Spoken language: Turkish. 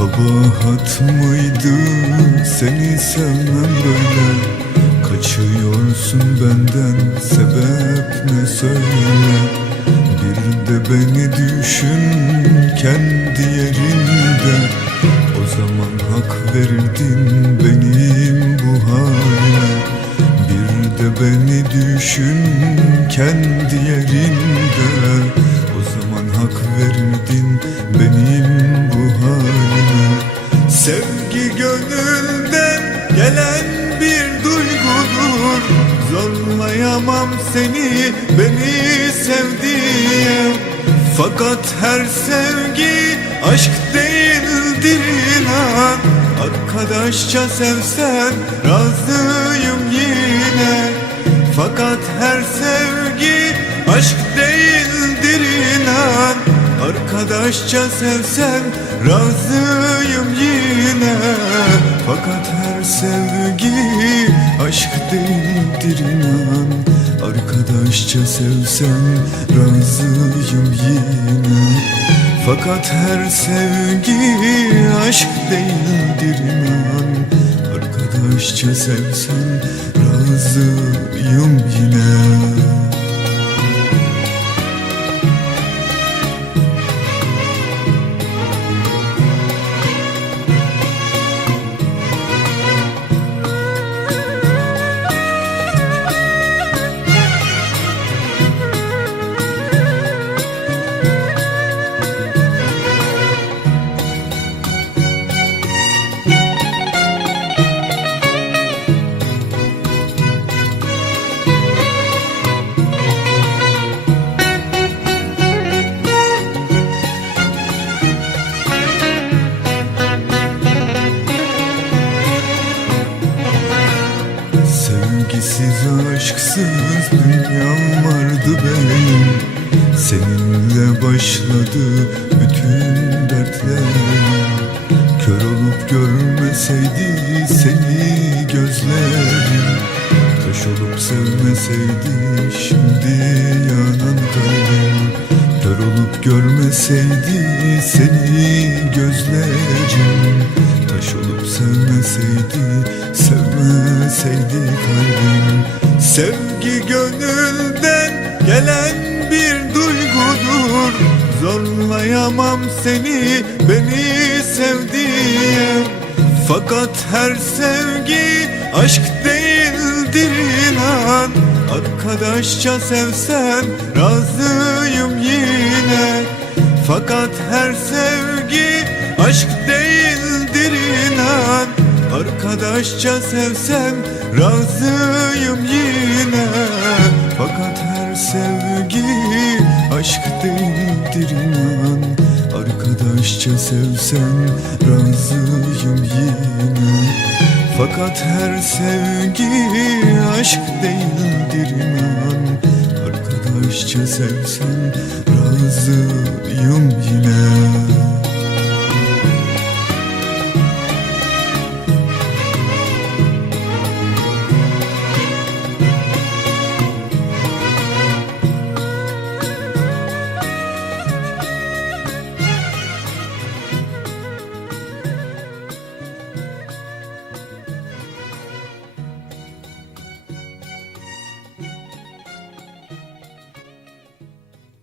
Kabahat mıydı seni sevmem böyle? Kaçıyorsun benden sebep ne söyle? Bir de beni düşün kendi yerinde. O zaman hak verirdin benim bu haline Bir de beni düşün kendi yerinde. O zaman hak verirdin benim bu halime Sevgi gönülden gelen bir duygudur. Zorlayamam seni beni sevdiye Fakat her sevgi aşk değildir inan. Arkadaşça sevsen razıyım yine. Fakat her sevgi Arkadaşça sevsen razıyım yine. Fakat her sevgi aşk değildir inan. Arkadaşça sevsen razıyım yine. Fakat her sevgi aşk değildir inan. Arkadaşça sevsen razıyım yine Sevgisiz aşksız dünyam vardı benim. Seninle başladı bütün dertlerim. Kör olup görmeseydi seni gözlerim. Taş olup sevmeseydi şimdi yanan kalbim. Kör olup görmeseydi seni gözlerim. Taş olup sevmeseydi, sevmeseydi kalbim Sevgi gönülden gelen bir duygudur. Zorlayamam seni, beni sevdiye Fakat her sevgi aşk değildir inan. Arkadaşça sevsen razıyım yine. Fakat her sevgi aşk değildir inan Arkadaşça sevsen razıyım yine. Fakat her sevgi aşk değildir inan. Arkadaşça sevsen razıyım yine. Fakat her sevgi aşk değildir inan. Arkadaşça yine